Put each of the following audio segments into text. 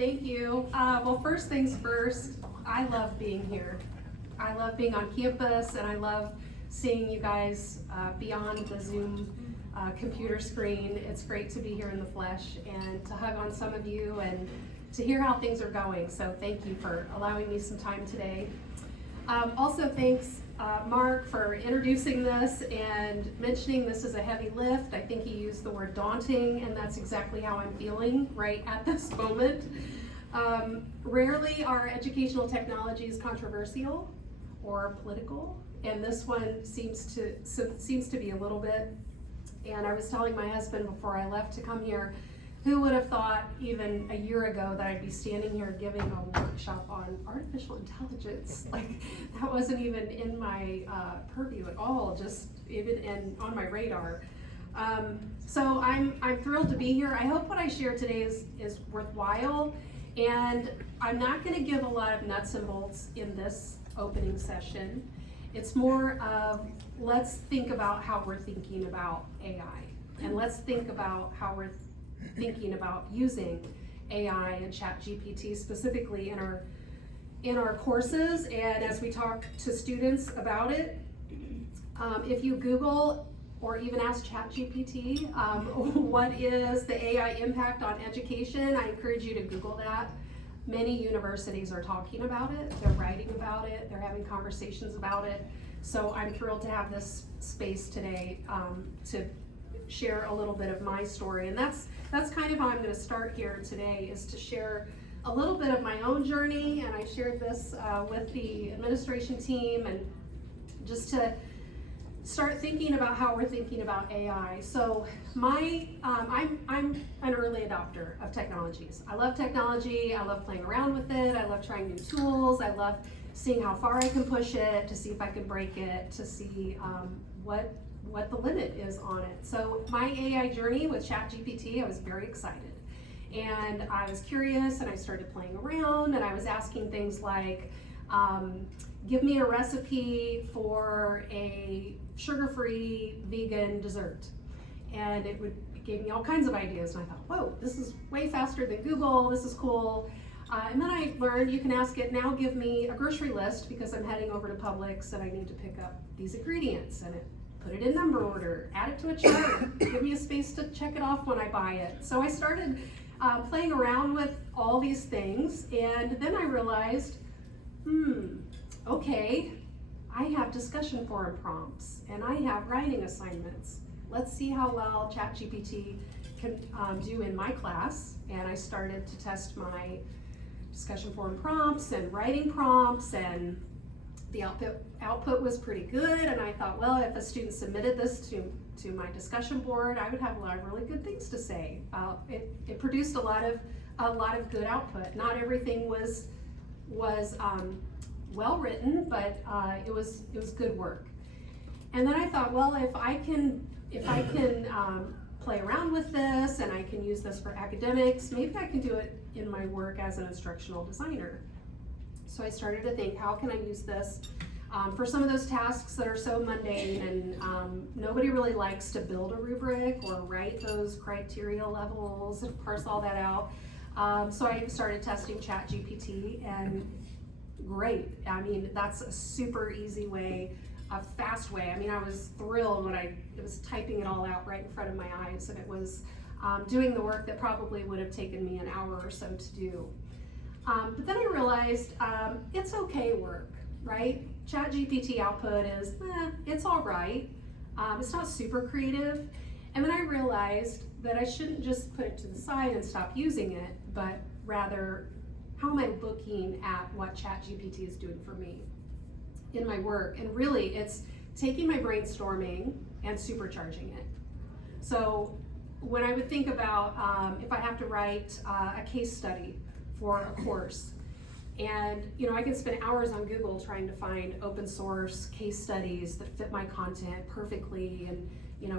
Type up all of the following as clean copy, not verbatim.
Thank you. Well, first things first, I love being here. I love being on campus, and I love seeing you guys beyond the Zoom computer screen. It's great to be here in the flesh and to hug on some of you and to hear how things are going. So thank you for allowing me some time today. Also, thanks Mark for introducing this and mentioning this is a heavy lift. I think he used the word daunting, and that's exactly how I'm feeling right at this moment. Rarely are educational technologies controversial or political, and this one seems to be a little bit. And I was telling my husband before I left to come here, who would have thought even a year ago that I'd be standing here giving a workshop on artificial intelligence? Like, that wasn't even in my purview at all, just even on my radar. So I'm thrilled to be here. I hope what I share today is worthwhile, and I'm not going to give a lot of nuts and bolts in this opening session. It's more of, let's think about how we're thinking about AI, and let's think about how we're thinking about using AI and ChatGPT specifically in our courses, and as we talk to students about it. If you Google or even ask ChatGPT, what is the AI impact on education, I encourage you to Google that. Many universities are talking about it, they're writing about it, they're having conversations about it. So I'm thrilled to have this space today to share a little bit of my story. And that's kind of how I'm going to start here today, is to share a little bit of my own journey. And I shared this with the administration team, and just to start thinking about how we're thinking about AI. So I'm an early adopter of technologies. I love technology. I love playing around with it. I love trying new tools. I love seeing how far I can push it, to see if I can break it, to see what the limit is on it. So my AI journey with ChatGPT, I was very excited. And I was curious, and I started playing around, and I was asking things like, give me a recipe for a sugar-free vegan dessert. And it gave me all kinds of ideas, and I thought, whoa, this is way faster than Google, this is cool. And then I learned you can ask it, now give me a grocery list, because I'm heading over to Publix and I need to pick up these ingredients, and it put it in number order, add it to a chart, give me a space to check it off when I buy it. So I started playing around with all these things, and then I realized, okay, I have discussion forum prompts, and I have writing assignments. Let's see how well ChatGPT can do in my class. And I started to test my discussion forum prompts and writing prompts, and the output was pretty good. And I thought, well, if a student submitted this to my discussion board, I would have a lot of really good things to say. It produced a lot of good output. Not everything was well written, but it was good work. And then I thought, well, if I can play around with this, and I can use this for academics, maybe I can do it in my work as an instructional designer. So I started to think, how can I use this for some of those tasks that are so mundane, and nobody really likes to build a rubric or write those criteria levels and parse all that out. So I started testing ChatGPT, and great. I mean, that's a super easy way, a fast way. I mean, I was thrilled when it was typing it all out right in front of my eyes, and it was doing the work that probably would have taken me an hour or so to do. But then I realized it's okay work, right? ChatGPT output is, it's all right. It's not super creative. And then I realized that I shouldn't just put it to the side and stop using it, but rather, how am I looking at what ChatGPT is doing for me in my work? And really, it's taking my brainstorming and supercharging it. So when I would think about if I have to write a case study for a course, and I can spend hours on Google trying to find open source case studies that fit my content perfectly, and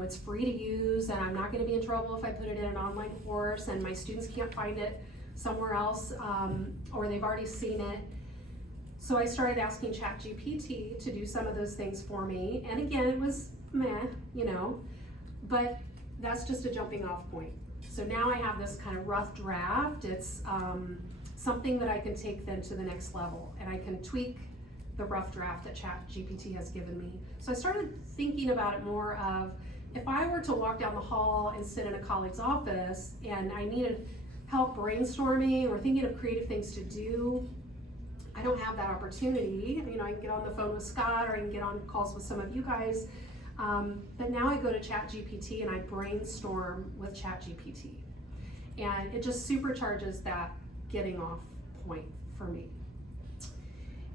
it's free to use, and I'm not going to be in trouble if I put it in an online course and my students can't find it somewhere else, or they've already seen it. So I started asking ChatGPT to do some of those things for me, and again, it was meh, but that's just a jumping off point. So now I have this kind of rough draft. It's something that I can take then to the next level, and I can tweak the rough draft that ChatGPT has given me. So I started thinking about it more of, if I were to walk down the hall and sit in a colleague's office and I needed help brainstorming or thinking of creative things to do, I don't have that opportunity. You know, I can get on the phone with Scott, or I can get on calls with some of you guys. But now I go to ChatGPT and I brainstorm with ChatGPT. And it just supercharges that getting off point for me.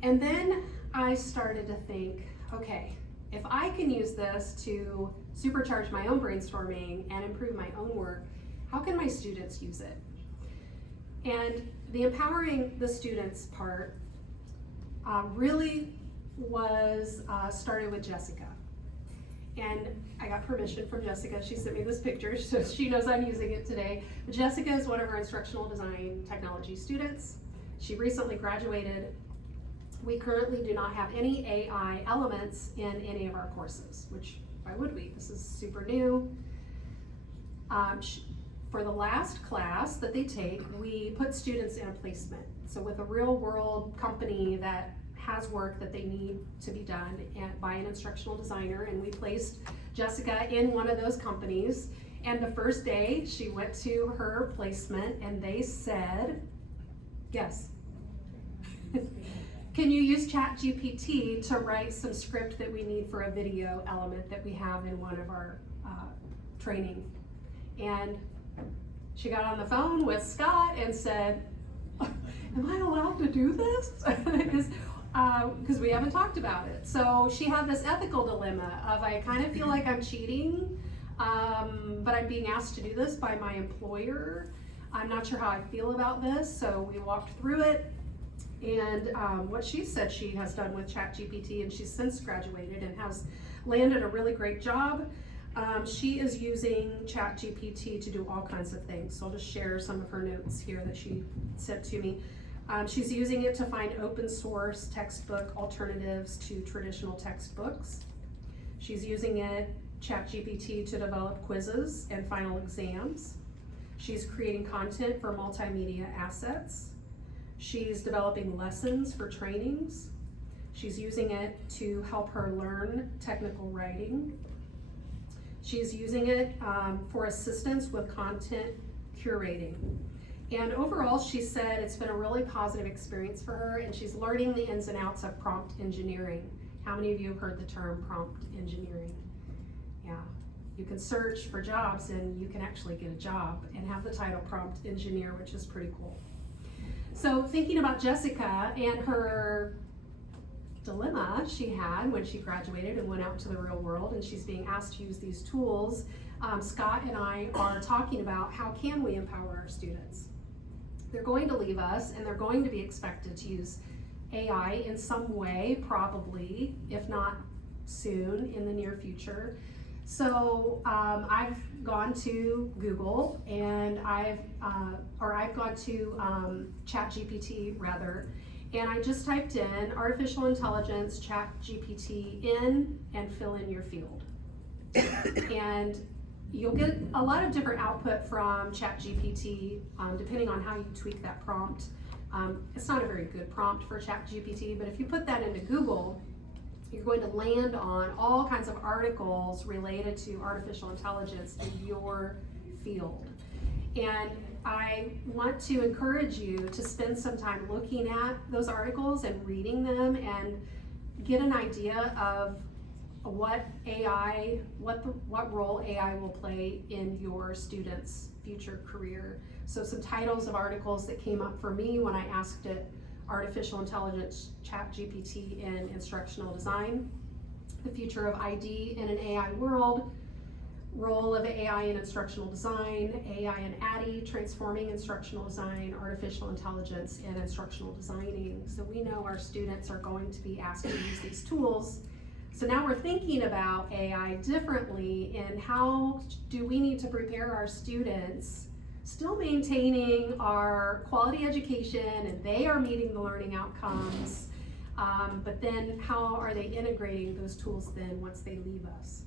And then I started to think, okay, if I can use this to supercharge my own brainstorming and improve my own work, how can my students use it? And the empowering the students part really was started with Jessica. And I got permission from Jessica. She sent me this picture, so she knows I'm using it today. But Jessica is one of our instructional design technology students. She recently graduated. We currently do not have any AI elements in any of our courses, which why would we? This is super new. For the last class that they take, we put students in a placement. So with a real world company that has work that they need to be done by an instructional designer, and we placed Jessica in one of those companies. And the first day she went to her placement and they said, yes, can you use ChatGPT to write some script that we need for a video element that we have in one of our training? And she got on the phone with Scott and said, am I allowed to do this? Because we haven't talked about it. So she had this ethical dilemma of, I kind of feel like I'm cheating, but I'm being asked to do this by my employer. I'm not sure how I feel about this. So we walked through it. And what she said she has done with ChatGPT, and she's since graduated and has landed a really great job. She is using ChatGPT to do all kinds of things. So I'll just share some of her notes here that she sent to me. She's using it to find open source textbook alternatives to traditional textbooks. She's using it, ChatGPT, to develop quizzes and final exams. She's creating content for multimedia assets. She's developing lessons for trainings. She's using it to help her learn technical writing. She's using it for assistance with content curating. And overall, she said it's been a really positive experience for her, and she's learning the ins and outs of prompt engineering. How many of you have heard the term prompt engineering? Yeah, you can search for jobs and you can actually get a job and have the title prompt engineer, which is pretty cool. So thinking about Jessica and her dilemma she had when she graduated and went out into the real world, and she's being asked to use these tools, Scott and I are talking about how can we empower our students. They're going to leave us and they're going to be expected to use AI in some way, probably, if not soon, in the near future. So I've gone to Google and I've gone to ChatGPT rather, and I just typed in artificial intelligence ChatGPT in and fill in your field. And you'll get a lot of different output from ChatGPT depending on how you tweak that prompt. It's not a very good prompt for ChatGPT, but if you put that into Google, you're going to land on all kinds of articles related to artificial intelligence in your field. And I want to encourage you to spend some time looking at those articles and reading them and get an idea of what role AI will play in your students' future career. So some titles of articles that came up for me when I asked it artificial intelligence ChatGPT in instructional design, the future of ID in an AI world, role of AI in instructional design, AI and ADDIE, transforming instructional design, artificial intelligence in instructional designing. So we know our students are going to be asked to use these tools. So now we're thinking about AI differently, and how do we need to prepare our students, still maintaining our quality education and they are meeting the learning outcomes, but then how are they integrating those tools then once they leave us?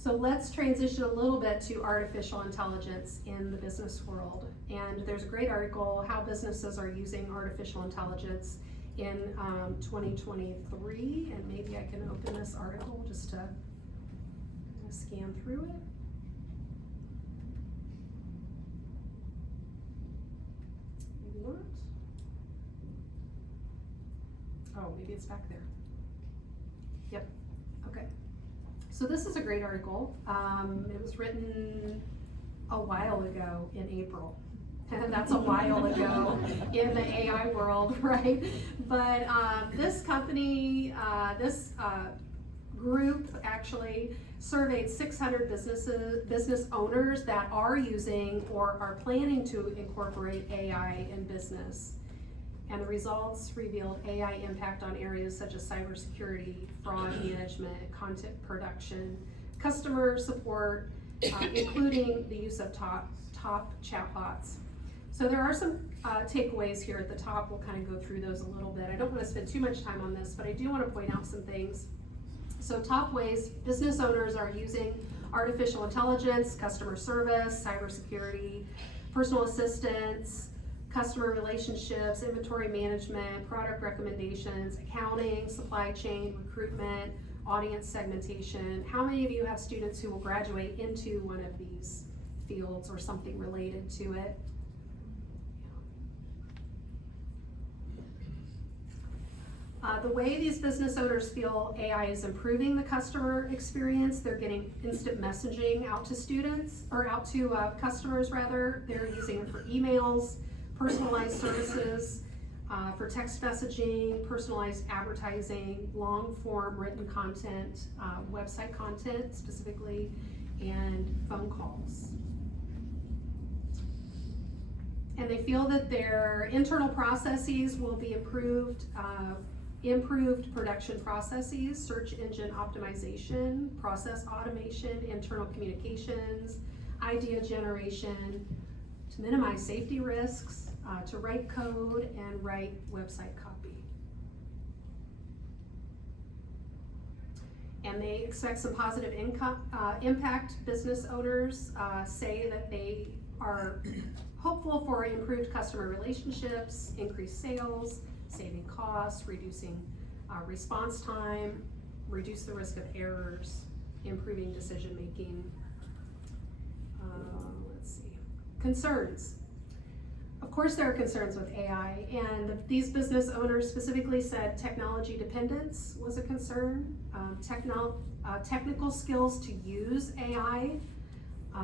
So let's transition a little bit to artificial intelligence in the business world. And there's a great article, How Businesses Are Using Artificial Intelligence in 2023. And maybe I can open this article just to scan through it. Maybe not. Oh, maybe it's back there. Yep, okay. So this is a great article. It was written a while ago in April. That's a while ago in the AI world, right? But this company, this group actually surveyed 600 business owners that are using or are planning to incorporate AI in business. And the results revealed AI impact on areas such as cybersecurity, fraud management, content production, customer support, including the use of top chatbots. So there are some takeaways here at the top. We'll kind of go through those a little bit. I don't want to spend too much time on this, but I do want to point out some things. So top ways business owners are using artificial intelligence, customer service, cybersecurity, personal assistance, customer relationships, inventory management, product recommendations, accounting, supply chain, recruitment, audience segmentation. How many of you have students who will graduate into one of these fields or something related to it? The way these business owners feel AI is improving the customer experience, they're getting instant messaging out to students, or out to customers rather. They're using it for emails, personalized services, for text messaging, personalized advertising, long form written content, website content specifically, and phone calls. And they feel that their internal processes will be improved, improved production processes, search engine optimization, process automation, internal communications, idea generation, to minimize safety risks, to write code and write website copy. And they expect some positive impact. Business owners say that they are hopeful for improved customer relationships, increased sales, saving costs, reducing response time, reduce the risk of errors, improving decision making. Let's see. Concerns. Of course there are concerns with AI, and these business owners specifically said technology dependence was a concern, technical skills to use AI.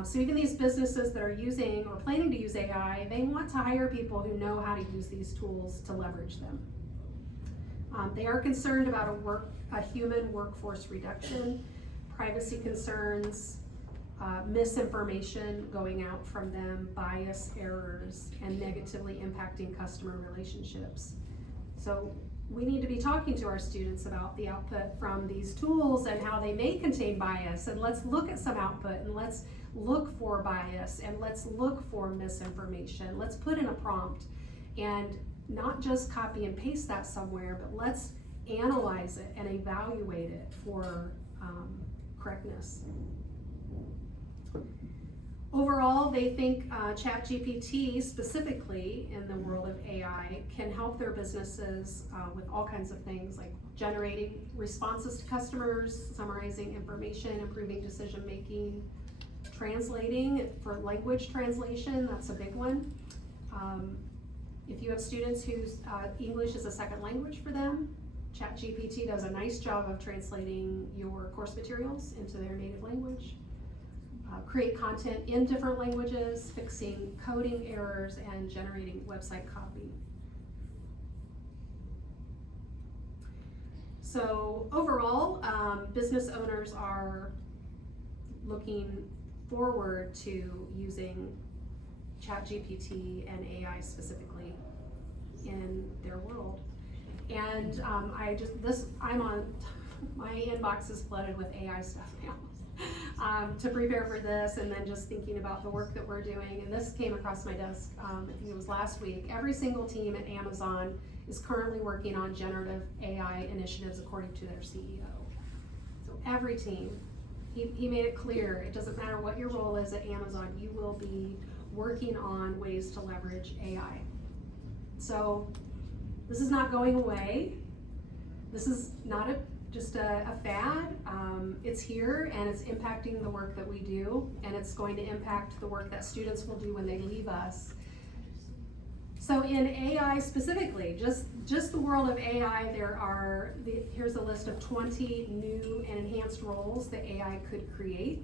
So even these businesses that are using or planning to use AI, they want to hire people who know how to use these tools to leverage them. They are concerned about a human workforce reduction, privacy concerns, misinformation going out from them, bias, errors, and negatively impacting customer relationships. So we need to be talking to our students about the output from these tools and how they may contain bias, and let's look at some output, and let's look for bias, and let's look for misinformation. Let's put in a prompt and not just copy and paste that somewhere, but let's analyze it and evaluate it for correctness. Overall, they think ChatGPT, specifically in the world of AI, can help their businesses with all kinds of things like generating responses to customers, summarizing information, improving decision making, translating for language translation. That's a big one. If you have students whose English is a second language for them, ChatGPT does a nice job of translating your course materials into their native language. Create content in different languages, fixing coding errors, and generating website copy. So overall, business owners are looking forward to using ChatGPT and AI specifically in their world. And I'm on, my inbox is flooded with AI stuff now. To prepare for this, and then just thinking about the work that we're doing. And this came across my desk, I think it was last week. Every single team at Amazon is currently working on generative AI initiatives according to their CEO. So every team. he made it clear, it doesn't matter what your role is at Amazon, you will be working on ways to leverage AI. So this is not going away. This is not just a fad. It's here and it's impacting the work that we do, and it's going to impact the work that students will do when they leave us. So in AI specifically, just the world of AI, here's a list of 20 new and enhanced roles that AI could create.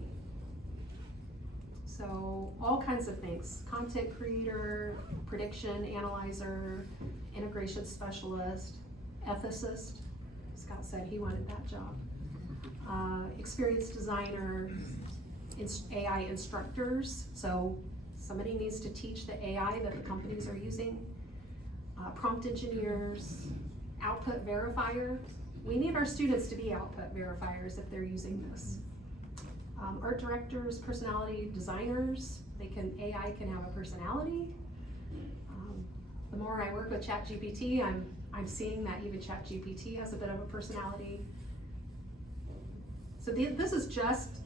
So all kinds of things: content creator, prediction analyzer, integration specialist, ethicist. Scott said he wanted that job. Experience designer, AI instructors. So somebody needs to teach the AI that the companies are using. Prompt engineers, output verifier. We need our students to be output verifiers if they're using this. Art directors, personality designers. AI can have a personality. The more I work with ChatGPT, I'm seeing that even ChatGPT has a bit of a personality. So this is just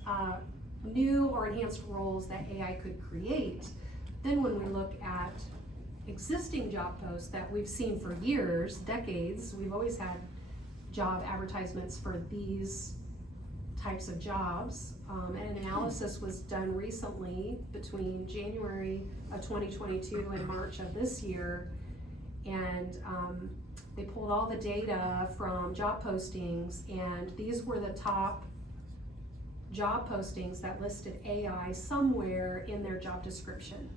new or enhanced roles that AI could create. Then when we look at existing job posts that we've seen for years, decades, we've always had job advertisements for these types of jobs. And an analysis was done recently between January of 2022 and March of this year. And they pulled all the data from job postings, and these were the top job postings that listed AI somewhere in their job description.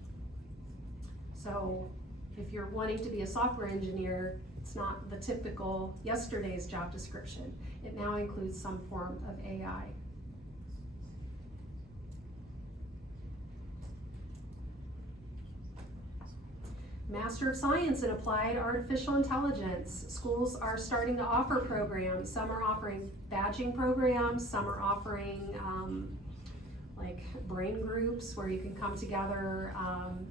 So if you're wanting to be a software engineer, it's not the typical yesterday's job description. It now includes some form of AI. Master of Science in Applied Artificial Intelligence. Schools are starting to offer programs. Some are offering badging programs, some are offering like brain groups where you can come together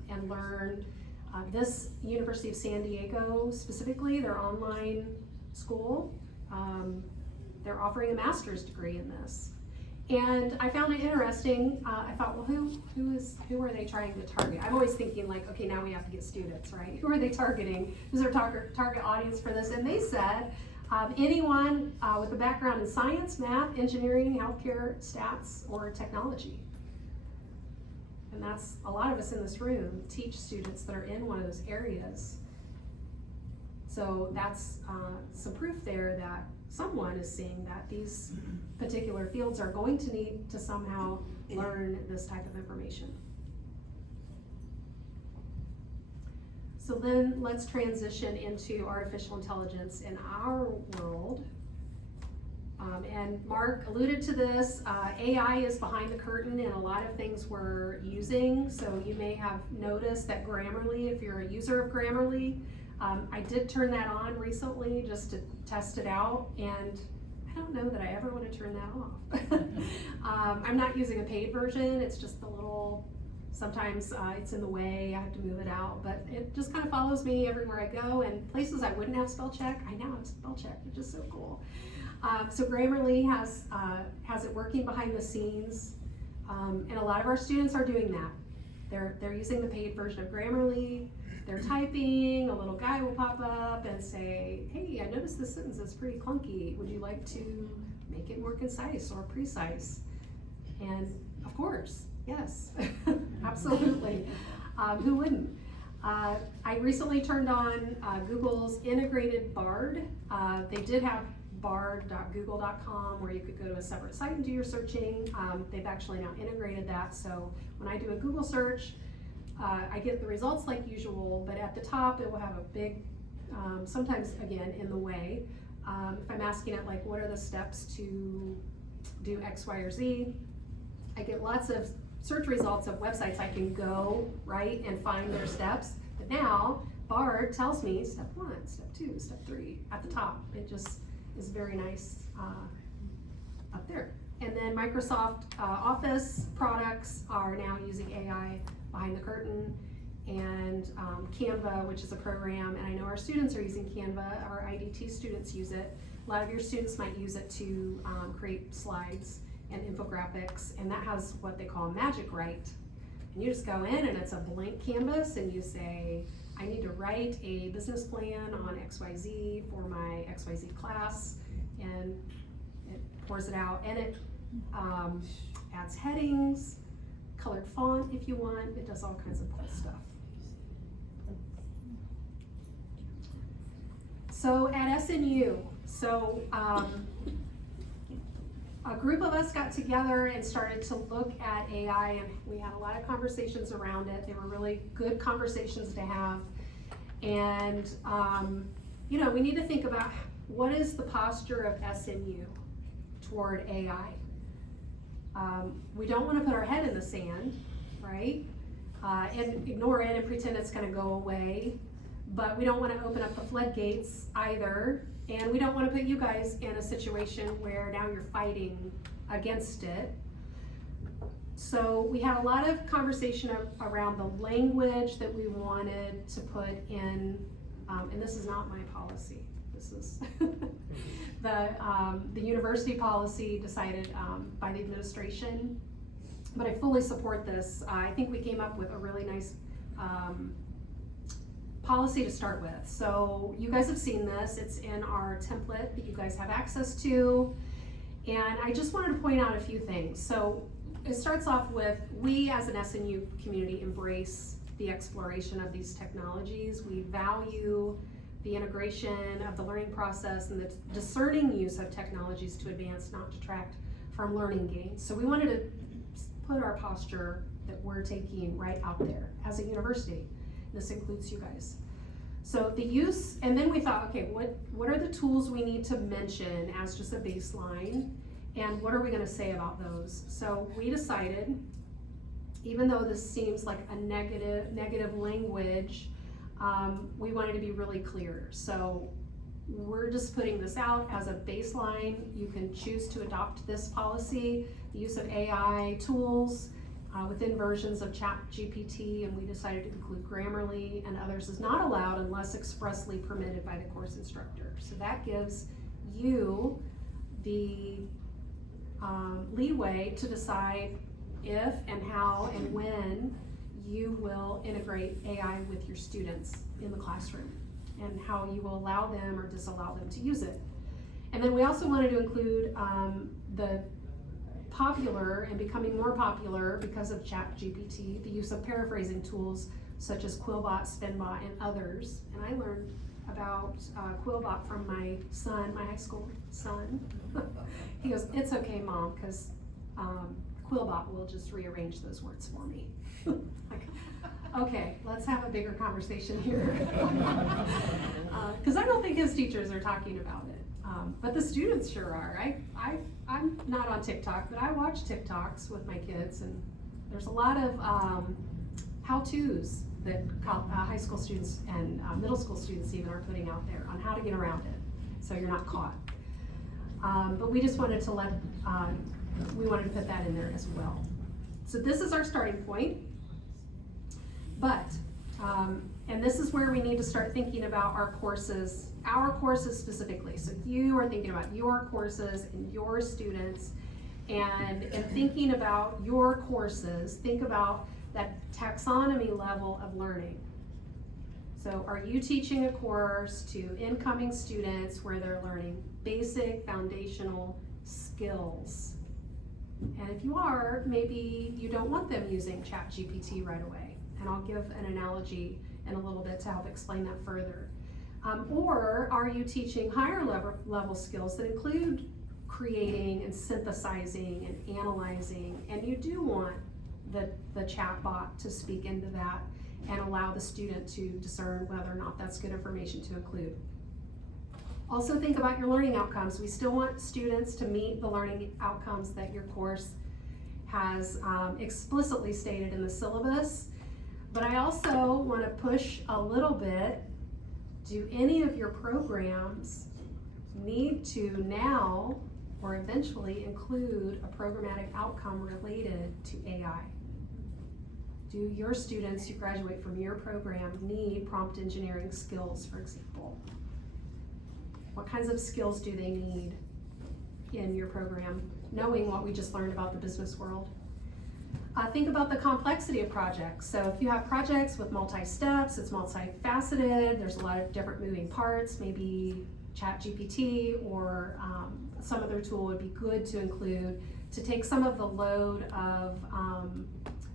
and learn. This University of San Diego specifically, their online school, they're offering a master's degree in this. And I found it interesting. I thought, well, who are they trying to target? I'm always thinking like, okay, now we have to get students, right? Who are they targeting? Who's their target audience for this? And they said, anyone with a background in science, math, engineering, healthcare, stats, or technology. And that's a lot of us in this room teach students that are in one of those areas. So that's some proof there that someone is seeing that these particular fields are going to need to somehow learn this type of information. So then let's transition into artificial intelligence in our world. And Mark alluded to this, AI is behind the curtain in a lot of things we're using. So you may have noticed that Grammarly, if you're a user of Grammarly, I did turn that on recently just to test it out, and I don't know that I ever want to turn that off. I'm not using a paid version, it's just a little, sometimes it's in the way, I have to move it out, but it just kind of follows me everywhere I go, and places I wouldn't have spell check, I now have spell check, which is so cool. So Grammarly has it working behind the scenes, and a lot of our students are doing that. They're using the paid version of Grammarly. They're typing, a little guy will pop up and say, hey, I noticed this sentence is pretty clunky. Would you like to make it more concise or precise? And of course, yes, absolutely. Who wouldn't? I recently turned on Google's integrated Bard. They did have bard.google.com where you could go to a separate site and do your searching. They've actually now integrated that, so when I do a Google search, I get the results like usual, but at the top it will have a big, sometimes again in the way, if I'm asking it like what are the steps to do X, Y, or Z, I get lots of search results of websites I can go, right, and find their steps, but now Bard tells me step 1, step 2, step 3 at the top. It just is very nice up there. And then Microsoft Office products are now using AI behind the curtain, and Canva, which is a program, and I know our students are using Canva, our IDT students use it. A lot of your students might use it to create slides and infographics, and that has what they call Magic Write. And you just go in and it's a blank canvas and you say, I need to write a business plan on XYZ for my XYZ class, and it pours it out, and it adds headings, colored font if you want, it does all kinds of cool stuff. So at SNU, a group of us got together and started to look at AI, and we had a lot of conversations around it. They were really good conversations to have. And, we need to think about what is the posture of SNU toward AI. We don't want to put our head in the sand, right? And ignore it and pretend it's going to go away. But we don't want to open up the floodgates either. And we don't want to put you guys in a situation where now you're fighting against it. So we had a lot of conversation around the language that we wanted to put in, and this is not my policy. This is the university policy decided by the administration, but I fully support this. I think we came up with a really nice policy to start with. So you guys have seen this, it's in our template that you guys have access to. And I just wanted to point out a few things. So it starts off with, we as an SNU community embrace the exploration of these technologies. We value the integration of the learning process and the discerning use of technologies to advance, not detract from learning gains. So we wanted to put our posture that we're taking right out there as a university. This includes you guys. So the use, and then we thought, okay, what are the tools we need to mention as just a baseline, and what are we gonna say about those? So we decided, even though this seems like a negative language, we wanted to be really clear. So we're just putting this out as a baseline. You can choose to adopt this policy, the use of AI tools, within versions of ChatGPT, and we decided to include Grammarly, and others is not allowed unless expressly permitted by the course instructor. So that gives you the leeway to decide if and how and when you will integrate AI with your students in the classroom, and how you will allow them or disallow them to use it. And then we also wanted to include the popular and becoming more popular because of ChatGPT, the use of paraphrasing tools such as Quillbot, Spinbot, and others. And I learned about Quillbot from my son, my high school son. He goes, "It's okay, Mom, because Quillbot will just rearrange those words for me." Like, okay, let's have a bigger conversation here. Because I don't think his teachers are talking about it. But the students sure are. I'm not on TikTok, but I watch TikToks with my kids, and there's a lot of how-tos that high school students and middle school students even are putting out there on how to get around it, so you're not caught. But we just wanted to we wanted to put that in there as well. So this is our starting point, but, and this is where we need to start thinking about our courses specifically. So you are thinking about your courses and your students, and thinking about your courses, think about that taxonomy level of learning. So are you teaching a course to incoming students where they're learning basic foundational skills? And if you are, maybe you don't want them using ChatGPT right away. And I'll give an analogy in a little bit to help explain that further. Or are you teaching higher level skills that include creating and synthesizing and analyzing, and you do want the chatbot to speak into that and allow the student to discern whether or not that's good information to include. Also think about your learning outcomes. We still want students to meet the learning outcomes that your course has explicitly stated in the syllabus, but I also want to push a little bit. Do any of your programs need to now or eventually include a programmatic outcome related to AI? Do your students who graduate from your program need prompt engineering skills, for example? What kinds of skills do they need in your program knowing what we just learned about the business world. Think about the complexity of projects. So if you have projects with multi-steps, it's multifaceted, there's a lot of different moving parts, maybe ChatGPT or some other tool would be good to include to take some of the load of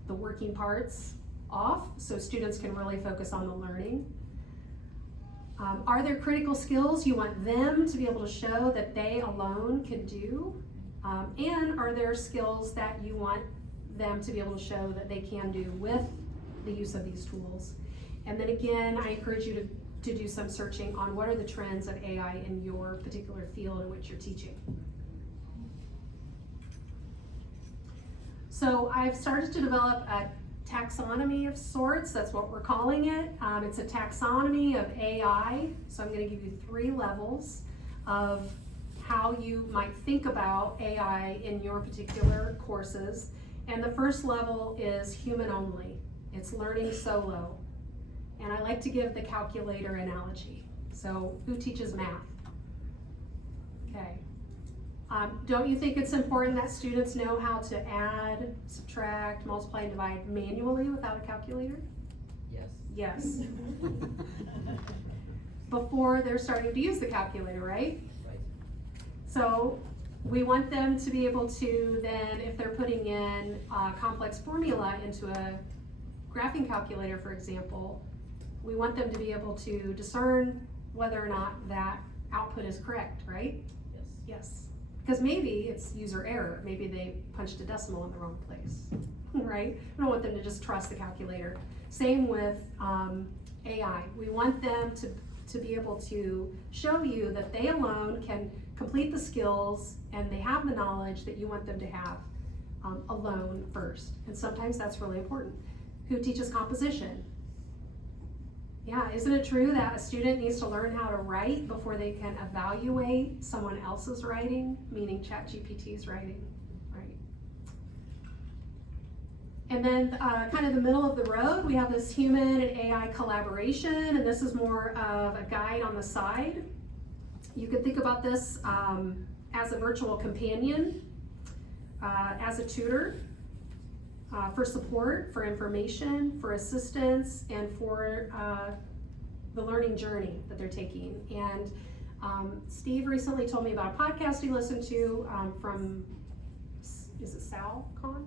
the working parts off so students can really focus on the learning. Are there critical skills you want them to be able to show that they alone can do? And are there skills that you want them to be able to show that they can do with the use of these tools? And then again, I encourage you to do some searching on what are the trends of AI in your particular field in which you're teaching. So I've started to develop a taxonomy of sorts, that's what we're calling it. It's a taxonomy of AI, so I'm going to give you 3 levels of how you might think about AI in your particular courses. And the first level is human only. It's learning solo. And I like to give the calculator analogy. So who teaches math? Okay. Don't you think it's important that students know how to add, subtract, multiply, and divide manually without a calculator? Yes. Yes. Before they're starting to use the calculator, right? Right. So we want them to be able to then, if they're putting in a complex formula into a graphing calculator, for example, we want them to be able to discern whether or not that output is correct, right? Yes. Yes. Because maybe it's user error. Maybe they punched a decimal in the wrong place, right? We don't want them to just trust the calculator. Same with AI. We want them to be able to show you that they alone can complete the skills and they have the knowledge that you want them to have alone first. And sometimes that's really important. Who teaches composition? Yeah, isn't it true that a student needs to learn how to write before they can evaluate someone else's writing, meaning ChatGPT's writing, right? And then kind of the middle of the road, we have this human and AI collaboration, and this is more of a guide on the side. You can think about this as a virtual companion, as a tutor, for support, for information, for assistance, and for the learning journey that they're taking. And Steve recently told me about a podcast he listened to from, is it Sal Khan?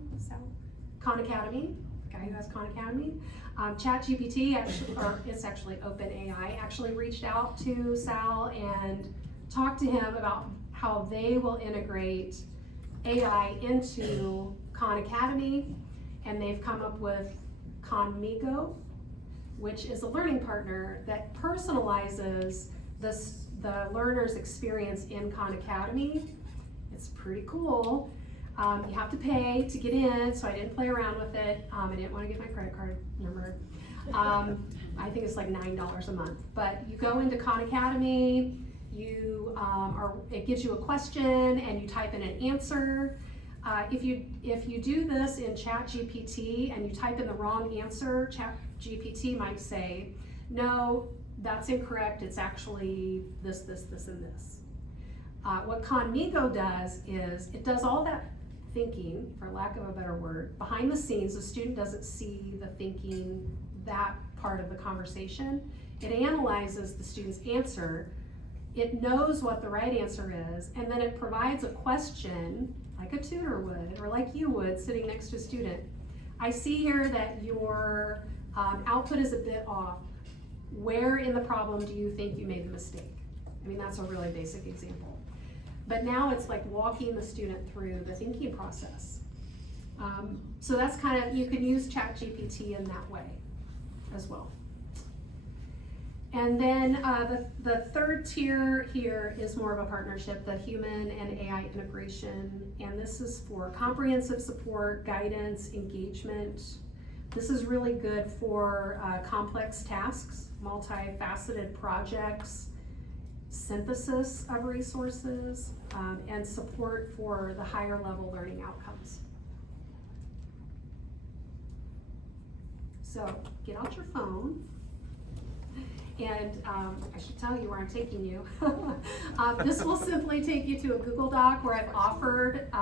Khan Academy, the guy who has Khan Academy. ChatGPT, or it's actually OpenAI, actually reached out to Sal and talked to him about how they will integrate AI into Khan Academy. And they've come up with Khanmigo, which is a learning partner that personalizes the learner's experience in Khan Academy. It's pretty cool. You have to pay to get in, so I didn't play around with it. I didn't want to get my credit card number. I think it's like $9 a month. But you go into Khan Academy, it gives you a question, and you type in an answer. If you do this in ChatGPT and you type in the wrong answer, ChatGPT might say, no, that's incorrect, it's actually this, and this. What Khanmigo does is, it does all that thinking, for lack of a better word, behind the scenes. The student doesn't see the thinking, that part of the conversation. It analyzes the student's answer, it knows what the right answer is, and then it provides a question like a tutor would, or like you would, sitting next to a student. I see here that your output is a bit off. Where in the problem do you think you made the mistake? I mean, that's a really basic example. But now it's like walking the student through the thinking process. So that's kind of, you can use ChatGPT in that way as well. And then the third tier here is more of a partnership, the human and AI integration. And this is for comprehensive support, guidance, engagement. This is really good for complex tasks, multifaceted projects, synthesis of resources, and support for the higher level learning outcomes. So get out your phone. And I should tell you where I'm taking you. This will simply take you to a Google Doc where I've offered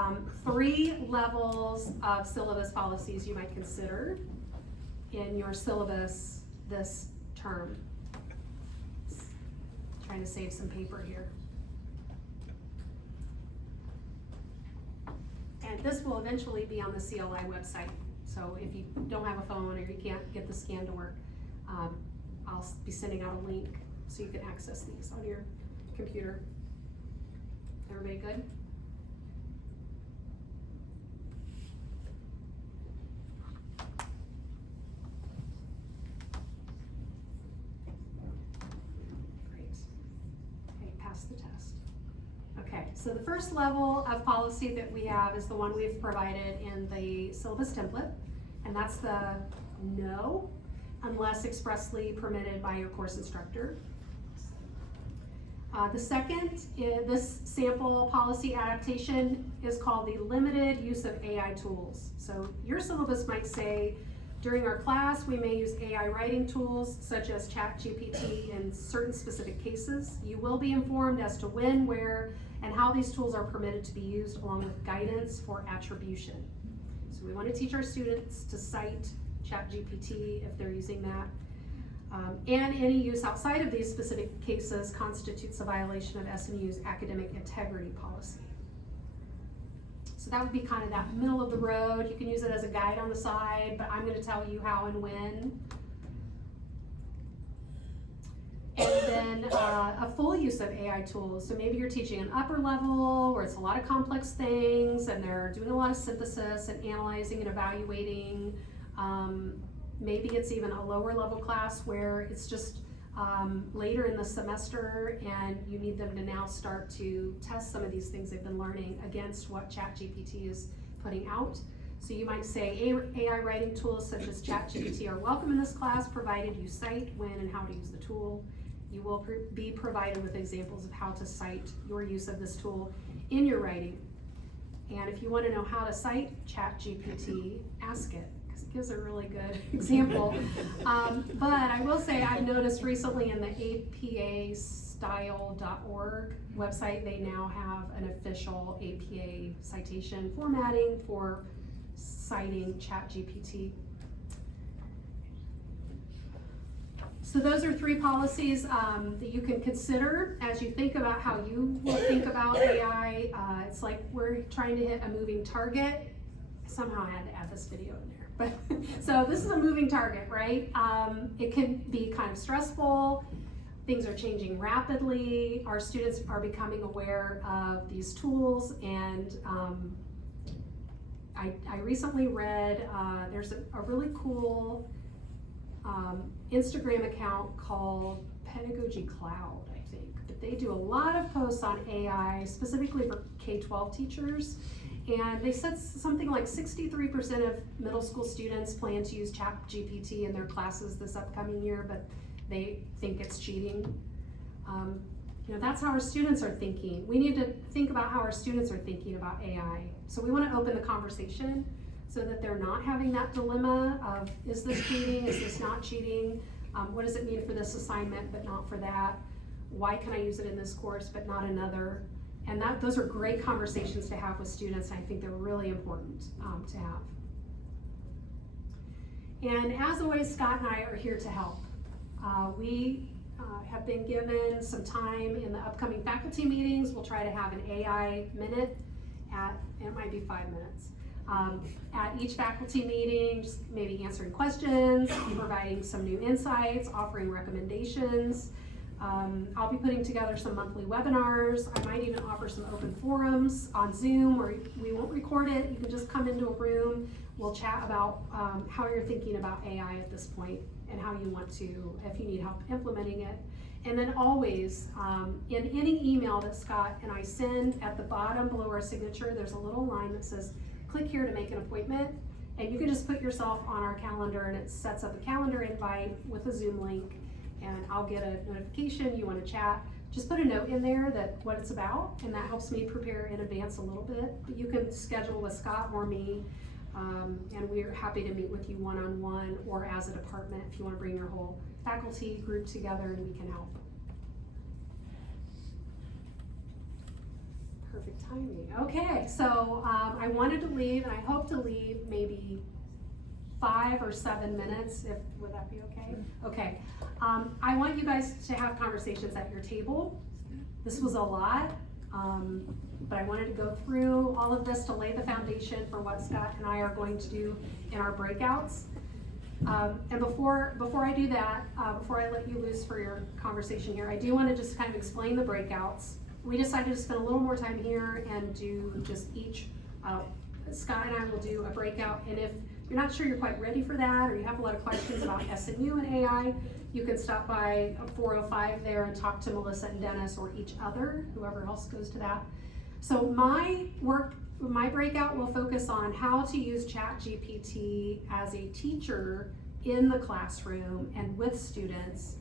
3 levels of syllabus policies you might consider in your syllabus this term. Trying to save some paper here. And this will eventually be on the CLI website. So if you don't have a phone or you can't get the scan to work, I'll be sending out a link so you can access these on your computer. Everybody good? Great. Okay, pass the test. Okay, so the first level of policy that we have is the one we've provided in the syllabus template, and that's the no, unless expressly permitted by your course instructor. The second, this sample policy adaptation is called the limited use of AI tools. So your syllabus might say, during our class, we may use AI writing tools such as ChatGPT in certain specific cases. You will be informed as to when, where, and how these tools are permitted to be used, along with guidance for attribution. So we want to teach our students to cite ChatGPT if they're using that. And any use outside of these specific cases constitutes a violation of SMU's academic integrity policy. So that would be kind of that middle of the road. You can use it as a guide on the side, but I'm going to tell you how and when. And then a full use of AI tools. So maybe you're teaching an upper level where it's a lot of complex things and they're doing a lot of synthesis and analyzing and evaluating. Maybe it's even a lower level class where it's just later in the semester and you need them to now start to test some of these things they've been learning against what ChatGPT is putting out. So you might say AI writing tools such as ChatGPT are welcome in this class, provided you cite when and how to use the tool. You will be provided with examples of how to cite your use of this tool in your writing. And if you want to know how to cite ChatGPT, ask it, because it gives a really good example. But I will say I've noticed recently in the apastyle.org website, they now have an official APA citation formatting for citing ChatGPT. So those are 3 policies that you can consider as you think about how you will think about AI. It's like we're trying to hit a moving target. Somehow I had to add this video in there. But so this is a moving target, right? It can be kind of stressful. Things are changing rapidly. Our students are becoming aware of these tools, and I recently read there's a really cool Instagram account called Pedagogy Cloud, I think. But they do a lot of posts on AI, specifically for K-12 teachers. And they said something like 63% of middle school students plan to use ChatGPT in their classes this upcoming year, but they think it's cheating. That's how our students are thinking. We need to think about how our students are thinking about AI. So we want to open the conversation so that they're not having that dilemma of, is this cheating, is this not cheating? What does it mean for this assignment but not for that? Why can I use it in this course but not another? And those are great conversations to have with students, and I think they're really important to have. And as always, Scott and I are here to help. We have been given some time in the upcoming faculty meetings. We'll try to have an AI minute it might be 5 minutes. At each faculty meeting, just maybe answering questions, providing some new insights, offering recommendations. I'll be putting together some monthly webinars. I might even offer some open forums on Zoom where we won't record it. You can just come into a room. We'll chat about how you're thinking about AI at this point and how you want to, if you need help implementing it. And then always, in any email that Scott and I send, at the bottom below our signature, there's a little line that says, click here to make an appointment. And you can just put yourself on our calendar and it sets up a calendar invite with a Zoom link. And I'll get a notification, you want to chat. Just put a note in there that what it's about, and that helps me prepare in advance a little bit. But you can schedule with Scott or me And we're happy to meet with you one-on-one or as a department if you want to bring your whole faculty group together and we can help. Perfect timing. Okay, so I wanted to leave, and I hope to leave maybe 5 or 7 minutes, would that be okay? Okay. I want you guys to have conversations at your table. This was a lot, but I wanted to go through all of this to lay the foundation for what Scott and I are going to do in our breakouts. And before I do that, before I let you loose for your conversation here, I do want to just kind of explain the breakouts. We decided to spend a little more time here and do just each, Scott and I will do a breakout, and if you're not sure you're quite ready for that, or you have a lot of questions about SNU and AI, you can stop by 405 there and talk to Melissa and Dennis, or each other, whoever else goes to that. So my breakout will focus on how to use ChatGPT as a teacher in the classroom and with students.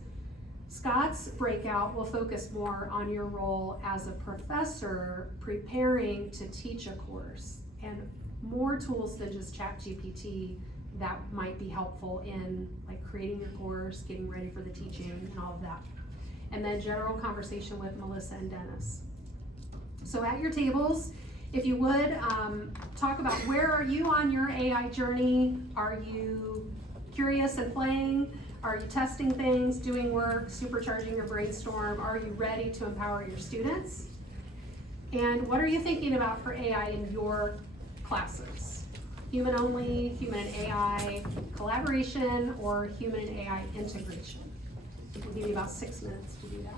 Scott's breakout will focus more on your role as a professor preparing to teach a course, and more tools than just ChatGPT that might be helpful in like creating your course, getting ready for the teaching and all of that. And then general conversation with Melissa and Dennis. So at your tables, if you would, talk about where are you on your AI journey? Are you curious and playing? Are you testing things, doing work, supercharging your brainstorm? Are you ready to empower your students? And what are you thinking about for AI in your classes? Human only, human and AI collaboration, or human and AI integration? We'll give you about 6 minutes to do that.